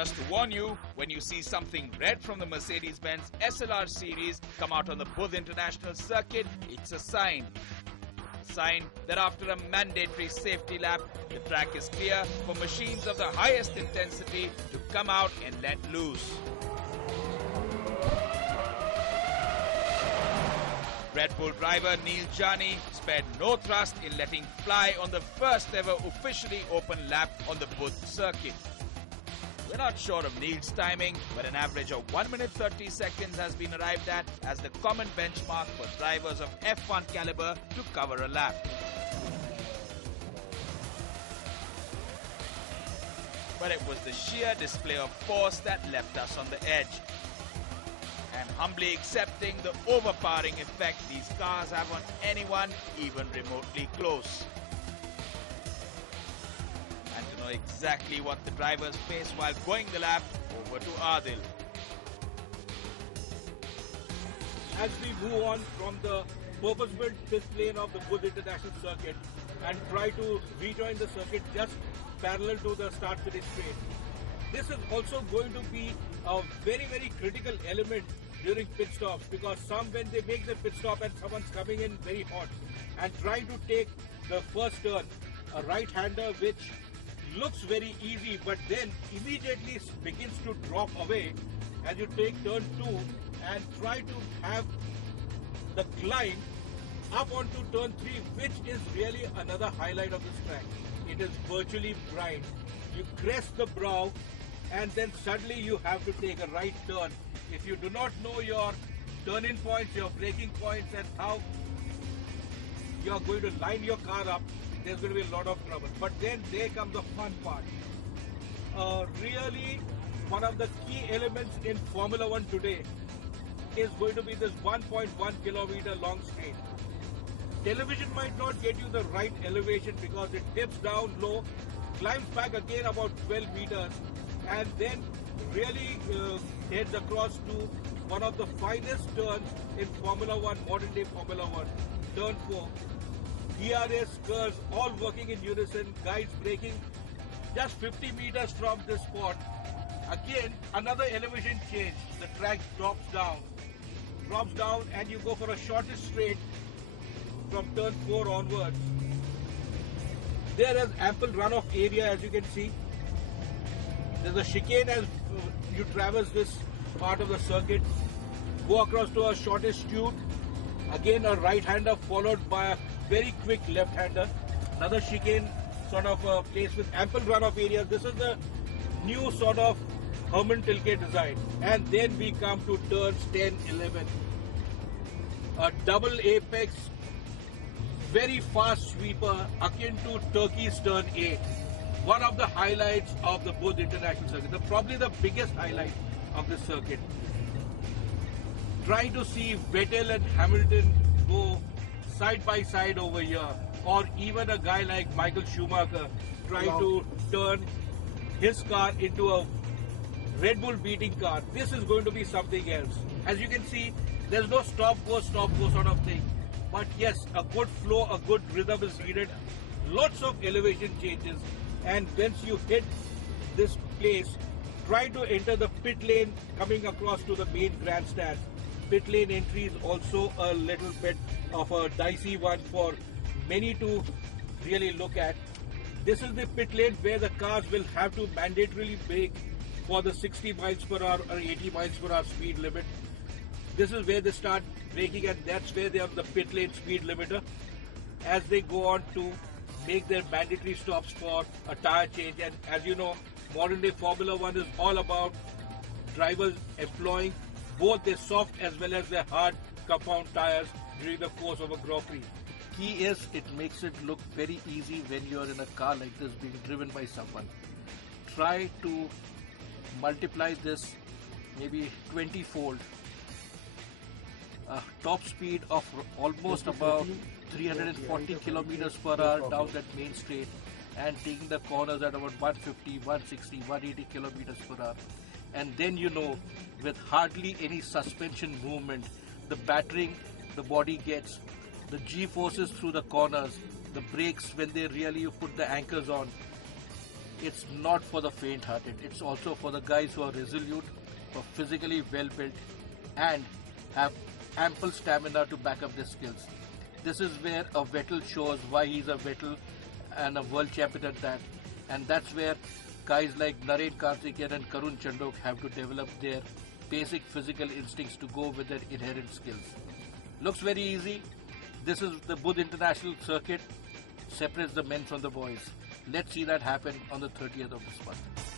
Just to warn you, when you see something red from the Mercedes-Benz SLR series come out on the Buddh International Circuit, it's a sign. A sign that after a mandatory safety lap, the track is clear for machines of the highest intensity to come out and let loose. Red Bull driver Neil Jani spared no thrust in letting fly on the first ever officially open lap on the Buddh circuit. We're not sure of Neil's timing, but an average of 1 minute 30 seconds has been arrived at as the common benchmark for drivers of F1 caliber to cover a lap. But it was the sheer display of force that left us on the edge. And humbly accepting the overpowering effect these cars have on anyone even remotely close. And to know exactly what the drivers face while going the lap, over to Adil. As we move on from the purpose-built pit lane of the Buddh International Circuit and try to rejoin the circuit just parallel to the start-finish straight, this is also going to be a very, very critical element during pit stops, because when they make the pit stop and someone's coming in very hot and trying to take the first turn, a right-hander which looks very easy but then immediately begins to drop away as you take turn 2 and try to have the climb up onto turn 3, which is really another highlight of this track. It is virtually blind. You crest the brow and then suddenly you have to take a right turn. If you do not know your turn-in points, your braking points, and how you are going to line your car up, there's going to be a lot of trouble. But then there comes the fun part. Really, one of the key elements in Formula 1 today is going to be this 1.1 kilometer long straight. Television might not get you the right elevation because it dips down low, climbs back again about 12 meters, and then really heads across to one of the finest turns in Formula 1, modern day Formula 1, turn 4. DRS, curves, all working in unison, guys braking just 50 meters from this spot. Again, another elevation change. The track drops down and you go for a shortest straight from turn 4 onwards. There is ample runoff area, as you can see. There's a chicane as you traverse this part of the circuit. Go across to a shortest tube. Again a right-hander followed by a very quick left-hander. Another chicane, sort of a place with ample runoff area. This is the new sort of Herman Tilke design. And then we come to turns 10, 11. A double apex, very fast sweeper akin to Turkey's turn 8. One of the highlights of the Buddh International Circuit, probably the biggest highlight of this circuit. Trying to see Vettel and Hamilton go side by side over here, or even a guy like Michael Schumacher trying to turn his car into a Red Bull beating car. This is going to be something else. As you can see, there's no stop-go sort of thing. But yes, a good flow, a good rhythm is needed. Lots of elevation changes. And once you hit this place, try to enter the pit lane coming across to the main grandstand. Pit lane entry is also a little bit of a dicey one for many to really look at. This is the pit lane where the cars will have to mandatorily brake for the 60 miles per hour or 80 miles per hour speed limit. This is where they start braking, and that's where they have the pit lane speed limiter. As they go on to make their mandatory stops for a tire change, and as you know, modern day Formula 1 is all about drivers employing both their soft as well as their hard compound tires during the course of a Grand Prix. Key is it makes it look very easy when you are in a car like this being driven by someone. Try to multiply this maybe 20-fold. Top speed of almost about 340 kilometers per hour down that main straight, and taking the corners at about 150, 160, 180 kilometers per hour. And then you know, with hardly any suspension movement, the battering the body gets, the G-forces through the corners, the brakes when they really put the anchors on, It's not for the faint-hearted. It's also for the guys who are resolute, who are physically well-built, and have ample stamina to back up their skills. This is where a Vettel shows why he's a Vettel and a world champion at that. And that's where guys like Naren Karthikeyan and Karun Chandok have to develop their basic physical instincts to go with their inherent skills. Looks very easy. This is the Buddh International Circuit, separates the men from the boys. Let's see that happen on the 30th of this month.